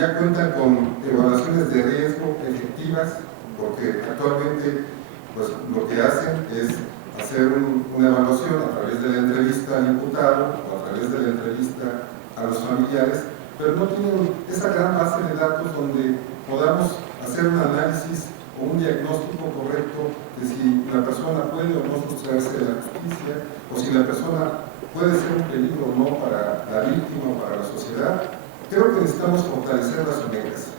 ya cuentan con evaluaciones de riesgo efectivas, porque actualmente pues, lo que hacen es hacer una evaluación a través de la entrevista al imputado o a través de la entrevista a los familiares, pero no tienen esa gran base de datos donde podamos hacer un análisis o un diagnóstico correcto de si la persona puede o no sustraerse de la justicia, o si la persona puede ser un peligro o no para la víctima o para la sociedad. Creo que necesitamos fortalecer las UNECAS.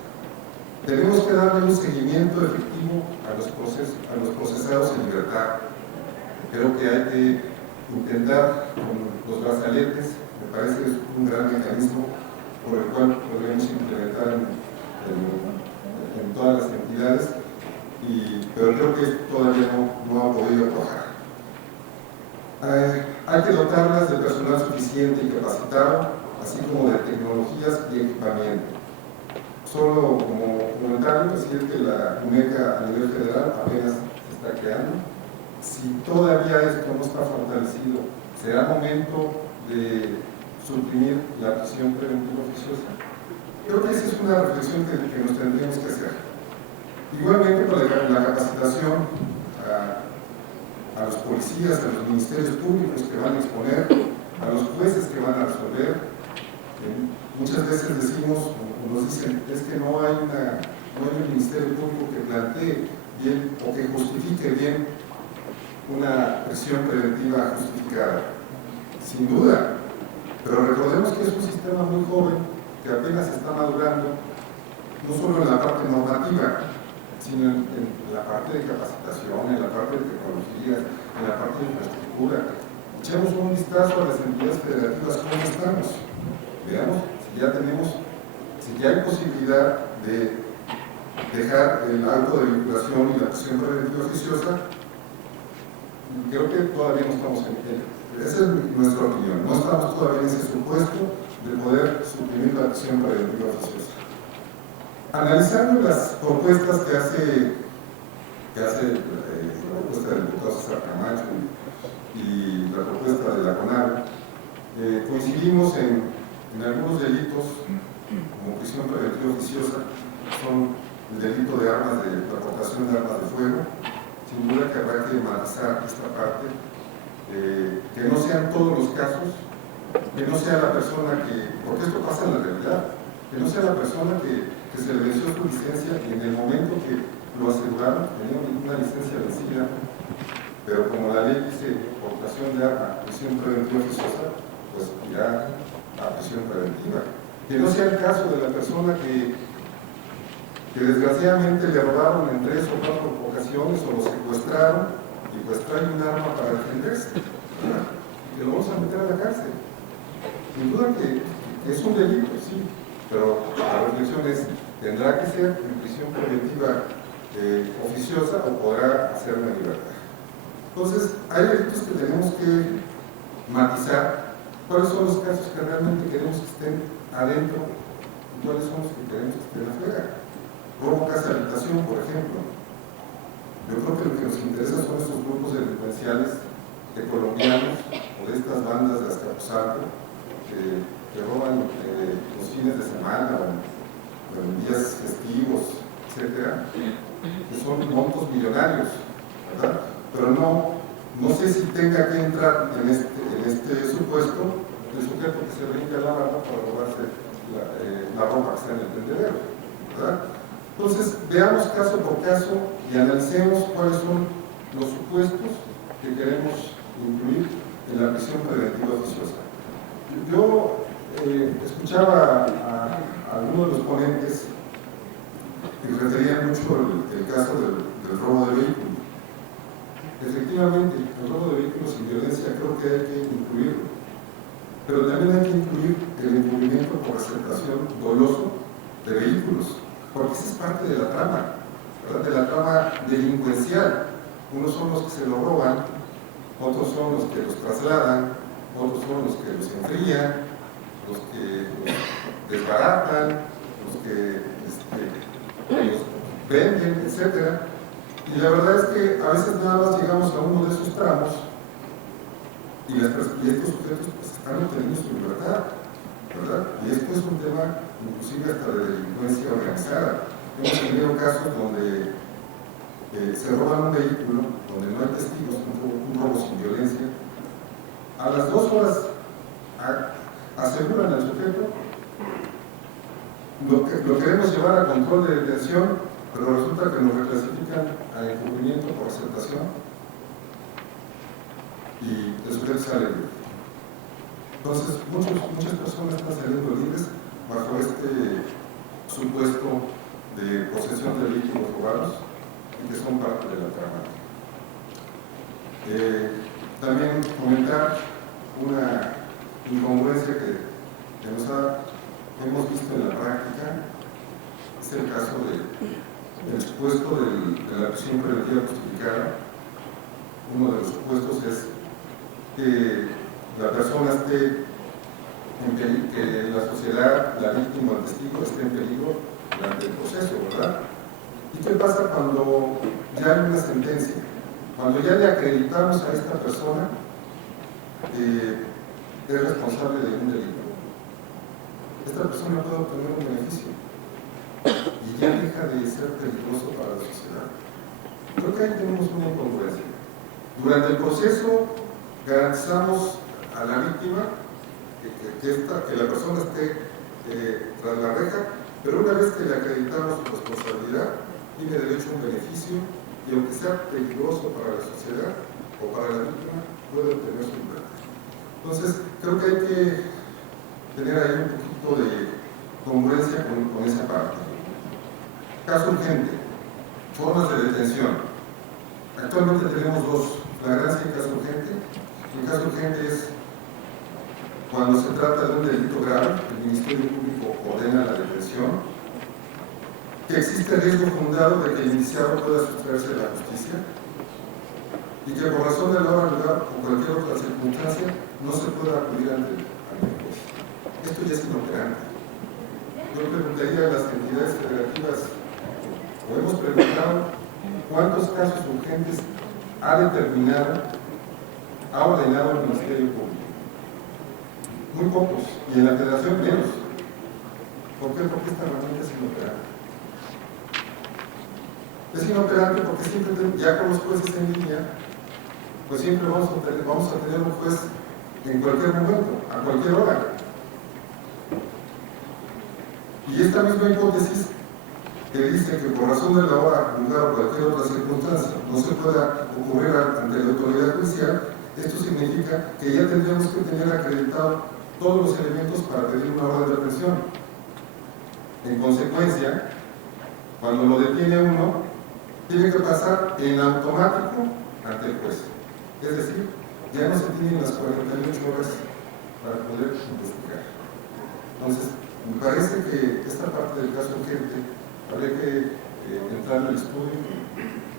Tenemos que darle un seguimiento efectivo a los procesados en libertad. Creo que hay que intentar con los brazaletes, me parece que es un gran mecanismo por el cual podríamos implementar en todas las entidades, pero creo que todavía no ha podido cuajar. Hay que dotarlas de personal suficiente y capacitado, así como de tecnologías y equipamiento. Solo como comentario, decir que la UNECA a nivel federal apenas se está creando. Si todavía esto no está fortalecido, ¿será momento de suprimir la prisión preventiva oficiosa? Creo que esa es una reflexión que nos tendríamos que hacer. Igualmente, con la capacitación a los policías, a los ministerios públicos que van a exponer, a los jueces que van a resolver. Muchas veces decimos, o nos dicen, es que no hay un ministerio público que plantee bien o que justifique bien una prisión preventiva justificada. Sin duda, pero recordemos que es un sistema muy joven que apenas está madurando, no solo en la parte normativa, sino en la parte de capacitación, en la parte de tecnología, en la parte de infraestructura. Echemos un vistazo a las entidades federativas, cómo estamos. Veamos si ya hay posibilidad de dejar el auto de vinculación y la prisión preventiva oficiosa. Creo que todavía no estamos en ello. Esa es nuestra opinión. No estamos todavía en ese supuesto de poder suprimir la prisión preventiva oficiosa. Analizando las propuestas que hace la propuesta del diputado César Camacho y la propuesta de la CONAVE, coincidimos en algunos delitos como prisión preventiva oficiosa, son el delito de armas, de la aportación de armas de fuego. Sin duda que habrá que matizar esta parte, que no sean todos los casos, que no sea la persona porque esto pasa en la realidad, que no sea la persona que se le venció su licencia y en el momento que lo aseguraron tenía una licencia vencida, pero como la ley dice portación de arma, prisión preventiva oficiosa, pues irá a prisión preventiva. Que no sea el caso de la persona que desgraciadamente le robaron en 3 o 4 ocasiones o lo secuestraron y pues trae un arma para defenderse, que lo vamos a meter a la cárcel. Sin duda que es un delito, sí, pero la reflexión es, ¿tendrá que ser en prisión preventiva oficiosa o podrá hacerlo en libertad? Entonces, hay delitos que tenemos que matizar. ¿Cuáles son los casos que realmente queremos que estén adentro y cuáles son los que queremos que estén afuera? Robo, casa, habitación, por ejemplo. Yo creo que lo que nos interesa son estos grupos delincuenciales de colombianos o de estas bandas de Azcapotzalco que roban los fines de semana o en días festivos, etcétera, que son montos millonarios, ¿verdad? Pero no sé si tenga que entrar en este supuesto el sujeto que se brinca la barra para robarse la ropa que está en el tendedero, ¿verdad? Entonces, veamos caso por caso y analicemos cuáles son los supuestos que queremos incluir en la prisión preventiva oficiosa. Yo escuchaba a algunos de los ponentes que referían mucho el caso del robo de vehículos. Efectivamente, el robo de vehículos sin violencia creo que hay que incluirlo, pero también hay que incluir el encubrimiento por aceptación doloso de vehículos, porque esa es parte de la trama, ¿verdad? De la trama delincuencial. Unos son los que se lo roban, otros son los que los trasladan, otros son los que los enfrían, los que los desbaratan, los que los venden, etc. Y la verdad es que a veces nada más llegamos a uno de esos tramos y estos sujetos pues, están obteniendo su libertad, ¿verdad? Y esto es un tema inclusive hasta de delincuencia organizada. Hemos tenido casos donde se roban un vehículo, donde no hay testigos, un robo sin violencia. A las 2 horas aseguran al sujeto, lo queremos llevar a control de detención, pero resulta que nos reclasifican a encubrimiento por aceptación y el sujeto sale libre. Entonces, muchas personas están saliendo libres bajo este supuesto de posesión de vehículos robados y que son parte de la trama. También comentar una incongruencia que hemos visto en la práctica, es el caso del supuesto de la prisión preventiva justificada. Uno de los supuestos es que la persona esté en peligro, que la sociedad, la víctima o el testigo esté en peligro durante el proceso, ¿verdad? ¿Y qué pasa cuando ya hay una sentencia? Cuando ya le acreditamos a esta persona que es responsable de un delito, esta persona puede obtener un beneficio y ya deja de ser peligroso para la sociedad. Creo que ahí tenemos una incongruencia. Durante el proceso garantizamos a la víctima que la persona esté tras la reja, pero una vez que le acreditamos su responsabilidad, tiene derecho a un beneficio y aunque sea peligroso para la sociedad o para la víctima, puede obtener su libertad. Entonces, creo que hay que tener ahí un poquito de congruencia con esa parte. Caso urgente, formas de detención. Actualmente tenemos dos, flagrancia y caso urgente. El caso urgente es cuando se trata de un delito grave, el Ministerio Público ordena la detención, que existe riesgo fundado de que el indiciado pueda sustraerse de la justicia y que por razón de la hora, lugar o cualquier otra circunstancia no se pueda acudir ante el juez. Esto ya es inoperante. Yo preguntaría a las entidades federativas, o hemos preguntado, ¿cuántos casos urgentes ha ordenado el Ministerio Público? Muy pocos, y en la Federación menos. ¿Por qué? Porque esta herramienta es inoperante. Es inoperante porque siempre, ya con los jueces en línea, pues siempre vamos a tener un juez en cualquier momento, a cualquier hora. Y esta misma hipótesis que dice que por razón de la hora, lugar o cualquier otra circunstancia no se pueda ocurrir ante la autoridad judicial, esto significa que ya tendríamos que tener acreditado todos los elementos para pedir una orden de aprehensión. En consecuencia, cuando lo detiene uno, tiene que pasar en automático ante el juez. Es decir, ya no se tienen las 48 horas para poder investigar. Entonces, me parece que esta parte del caso urgente habría que entrar en el estudio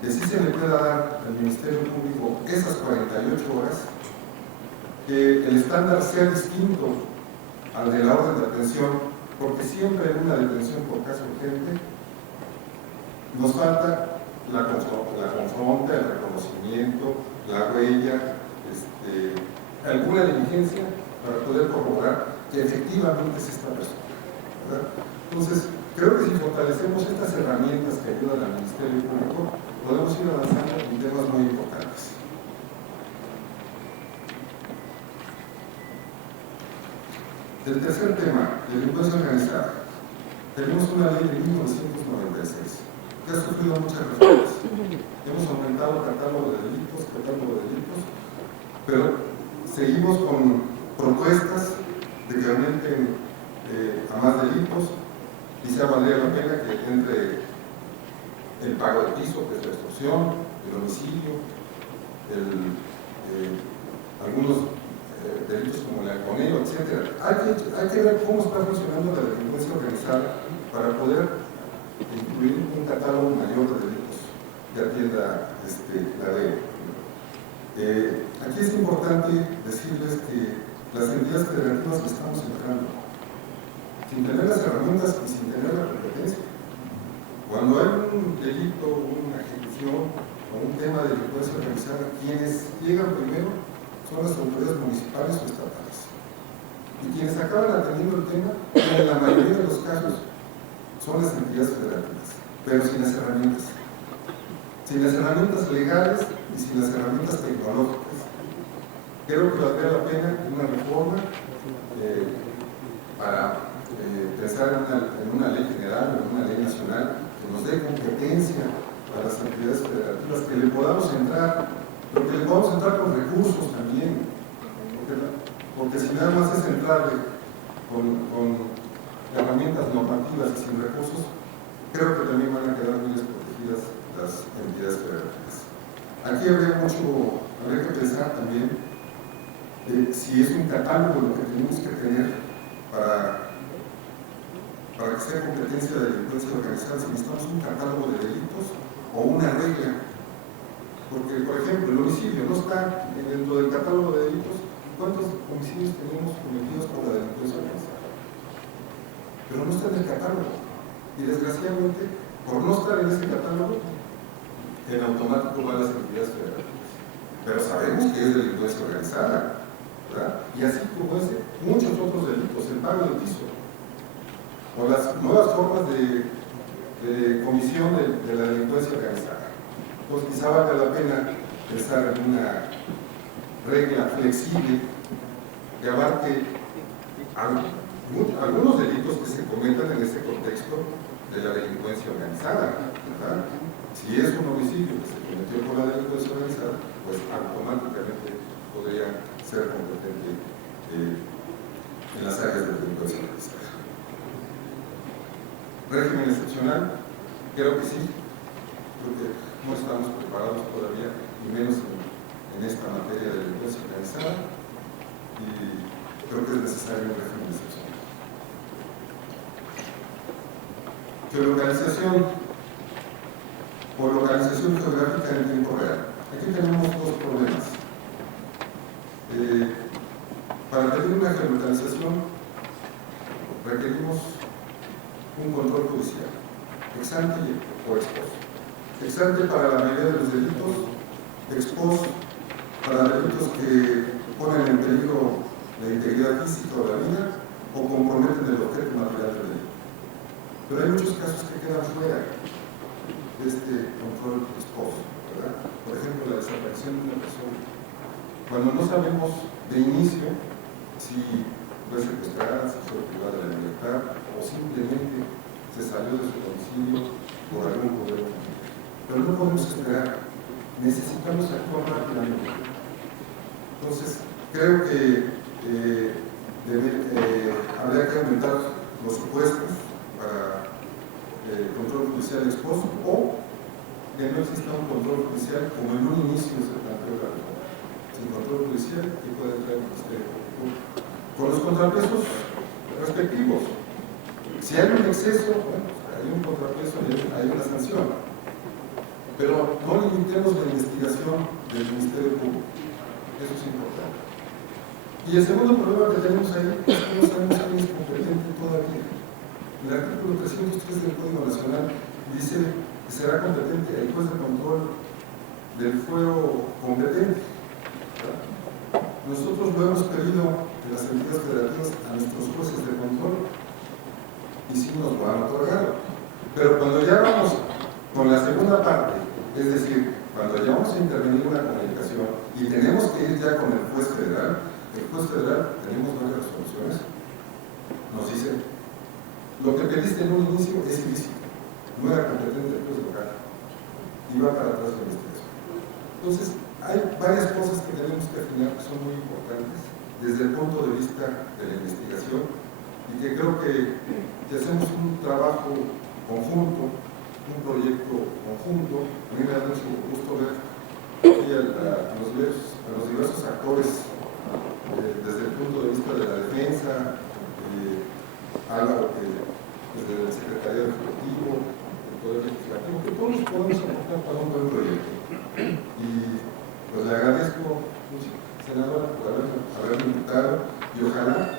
de si se le pueda dar al Ministerio Público esas 48 horas, que el estándar sea distinto al de la orden de aprehensión, porque siempre en una detención por caso urgente nos falta la confronta, el reconocimiento, la huella, alguna diligencia para poder corroborar que efectivamente es esta persona, ¿verdad? Entonces, creo que si fortalecemos estas herramientas que ayudan al Ministerio Público, podemos ir avanzando en temas muy importantes. El tercer tema, delincuencia organizada. Tenemos una ley de 1996 que ha sufrido muchas reformas. Hemos aumentado el catálogo de delitos, pero seguimos con propuestas de que aumenten a más delitos y sea valer la pena que entre el pago de piso, que es la extorsión, el homicidio, algunos delitos como el halconeo, etc. Hay que ver cómo está funcionando la delincuencia organizada para poder incluir un catálogo mayor de delitos que atienda la ley. Aquí es importante decirles que las entidades federativas estamos entrando sin tener las herramientas y sin tener la competencia. Cuando hay un delito, una ejecución o un tema de delincuencia organizada, quienes llegan primero son las autoridades municipales o estatales. Y quienes acaban atendiendo el tema, en la mayoría de los casos, son las entidades federativas, pero sin las herramientas. Sin las herramientas legales y sin las herramientas tecnológicas. Creo que valdría la pena una reforma para pensar en una ley general o en una ley nacional que nos dé competencia a las entidades federativas, que le podamos entrar, pero que le podamos entrar con recursos también, porque si nada más es entrarle con herramientas normativas y sin recursos, creo que también van a quedar muy desprotegidas las entidades federativas. Aquí habría que pensar también si es un catálogo lo que tenemos que tener para que sea competencia de delincuencia organizada, si necesitamos un catálogo de delitos o una regla. Porque, por ejemplo, el homicidio no está dentro del catálogo de delitos. ¿Cuántos homicidios tenemos cometidos por la delincuencia organizada? Pero no está en el catálogo. Y desgraciadamente, por no estar en ese catálogo, en automático van las entidades federativas. Pero sabemos que es delincuencia organizada, ¿verdad? Y así como ese, muchos otros delitos, el pago del piso, o las nuevas formas de comisión de la delincuencia organizada. Pues quizá valga la pena pensar en una regla flexible que abarque algunos delitos que se cometan en ese contexto de la delincuencia organizada, ¿verdad? Si es un homicidio que se cometió por la delincuencia organizada, pues automáticamente podría ser competente en las áreas de delincuencia organizada. Régimen excepcional, creo que sí, porque no estamos preparados todavía, y menos en esta materia de delincuencia organizada, y creo que es necesario un régimen excepcional. Geolocalización o localización geográfica en tiempo real. Aquí tenemos dos problemas. Para tener una geolocalización requerimos un control judicial, ex ante o ex post. Ex ante para la mayoría de los delitos, ex post para delitos que ponen en peligro la integridad física o la vida o comprometen el objeto material del delito. Pero hay muchos casos que quedan fuera de este control ex post, ¿verdad? Por ejemplo, la desaparición de una persona. Cuando no sabemos de inicio si fue secuestrada, si fue privada de la libertad o simplemente se salió de su domicilio por algún poder. Pero no podemos esperar, necesitamos actuar rápidamente. Entonces, creo que habría que aumentar los supuestos para el control judicial ex post o que no exista un control judicial como en un inicio se planteó la reforma. Sin control judicial, que puede entrar en el Ministerio Público con los contrapesos respectivos. Si hay un exceso, bueno, hay un contrapeso, hay una sanción. Pero no limitemos la investigación del Ministerio Público. Eso es importante. Y el segundo problema que tenemos ahí es que no sabemos quién es competente todavía. El artículo 303 del Código Nacional dice que será competente el juez de control del fuero competente. Nosotros lo hemos pedido de las entidades federativas a nuestros jueces de control y sí nos lo han otorgado. Pero cuando ya vamos con la segunda parte, es decir, cuando ya vamos a intervenir una comunicación y tenemos que ir ya con el juez federal, tenemos varias resoluciones, nos dice, lo que pediste en un inicio es ilícito, no era competente el juez local, y va para atrás la investigación. Entonces, hay varias cosas que tenemos que afinar que son muy importantes desde el punto de vista de la investigación y que creo que hacemos un trabajo conjunto, un proyecto conjunto. A mí me da mucho gusto ver a los diversos actores desde el punto de vista de la defensa, desde el Secretario Ejecutivo, el Poder Legislativo, que todos podemos aportar para un buen proyecto. Y pues le agradezco mucho, senadora, por haberme invitado y ojalá